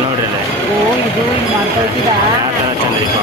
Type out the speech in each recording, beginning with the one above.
ನೋಡ್ರಿ ಓ ಇದು ಹಿಂಗ್ ಮಾಡ್ಕೊಳ್ತೀರಾ? ಯಾವ ಥರ ಇತ್ತು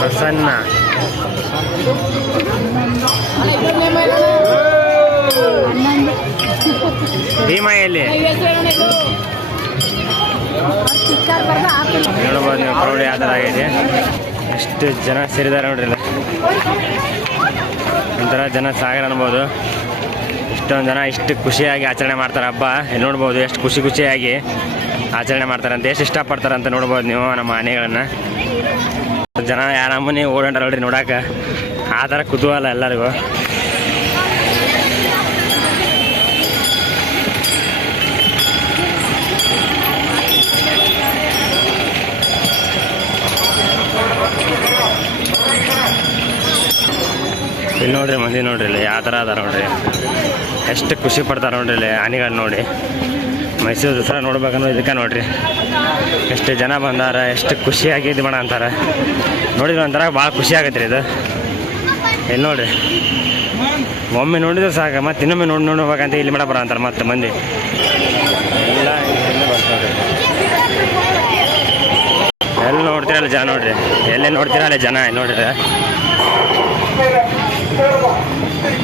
ಪ್ರಸನ್ನ. ಭೀಮಾ ಎಲ್ಲಿ? ನೋಡ್ಬೋದು ನೀವು ಕರೋಡಿ ಯಾವ ಥರ ಆಗಿದೆ ಎಷ್ಟು ಜನ ಸೇರಿದ್ದಾರೆ ನೋಡ್ರಿ. ಒಂಥರ ಜನ ಸಾಗರ ಅನ್ಬೋದು. ಇಷ್ಟೊಂದು ಜನ ಇಷ್ಟು ಖುಷಿಯಾಗಿ ಆಚರಣೆ ಮಾಡ್ತಾರೆ ಹಬ್ಬ. ಇಲ್ಲಿ ನೋಡ್ಬೋದು ಎಷ್ಟು ಖುಷಿ ಖುಷಿಯಾಗಿ. ಆಚರಣೆ ಮಾಡ್ತಾರೆ ಅಂತ ಎಷ್ಟು ಇಷ್ಟಪಡ್ತಾರೆ ಅಂತ ನೋಡ್ಬೋದು ನೀವು ನಮ್ಮ ಆನೆಗಳನ್ನು. ಜನ ಯಾರ ನಮ್ಮನೆ ಓಡಾಡ್ರಿ ನೋಡಕ್ಕೆ ಆ ಥರ ಕುತೂಹಲ ಎಲ್ಲರಿಗೂ. ಇಲ್ಲಿ ನೋಡ್ರಿ, ಮಂದಿ ನೋಡ್ರಿ ಇಲ್ಲಿ, ಯಾವ ಥರ ಅದಾರ ನೋಡ್ರಿ. ಎಷ್ಟು ಖುಷಿ ಪಡ್ತಾರೆ ನೋಡ್ರಿ ಇಲ್ಲಿ ಆನೆಗಳು ನೋಡಿ. ಮೈಸೂರು ದಸರಾ ನೋಡ್ಬೇಕನ್ನೋ ಇದಕ್ಕೆ ನೋಡ್ರಿ. ಎಷ್ಟು ಜನ ಬಂದಾರ, ಎಷ್ಟು ಖುಷಿಯಾಗಿ ಇದು ಮಾಡ ಅಂತಾರೆ ನೋಡಿದ್ರೆ ಒಂಥರ ಭಾಳ ಖುಷಿ ಆಗತ್ತೆ ಇದು. ಇಲ್ಲಿ ನೋಡ್ರಿ. ಒಮ್ಮೆ ನೋಡಿದ್ರೆ ಸಾಕು, ಮತ್ತೆ ಇನ್ನೊಮ್ಮೆ ನೋಡಿ ನೋಡ್ಬೇಕಂತ ಇಲ್ಲಿ ಮಾಡ ಬರ ಅಂತಾರೆ ಮತ್ತೆ ಮಂದಿ. ಎಲ್ಲ ಎಲ್ಲಿ ಬರ್ತಾರೆ. ಅಲ್ಲಿ ಜನ ನೋಡ್ರಿ. ಎಲ್ಲಿ ನೋಡ್ತೀರಲ್ಲ ಜನ, ಇಲ್ಲಿ ನೋಡ್ರಿ.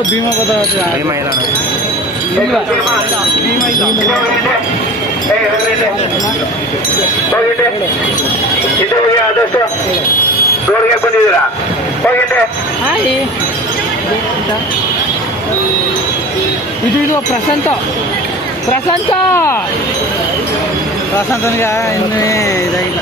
ಏಕಲವ್ಯ ಅದು ಭೀಮಾ ಗೊತ್ತಾಗುತ್ತೆ ಭೀಮ ಇಲ್ಲ ಹೋಗಿದ್ದೆ ಇದು ಹೋಗಿ ಆದಷ್ಟು ರೋಡ್ಗೆ ಬಂದಿದ್ದೀರಾ ಹೋಗಿದ್ದೆ ಹಾಯ್ ಇದು ಇದು ಪ್ರಶಾಂತ ಪ್ರಶಾಂತ ಪ್ರಶಾಂತನಿಗೆ ಇನ್ನೂ ಇದಾಗಿಲ್ಲ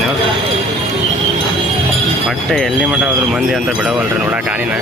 ನೋಡ್ಬೋದು ನೀವು ಬಟ್ಟೆ ಎಲ್ಲಿ ಮಠ ಆದ್ರೂ ಮಂದಿ ಅಂತ ಬಿಡವಲ್ರಿ ನೋಡಕ್ಕೆ ಆನಿನ.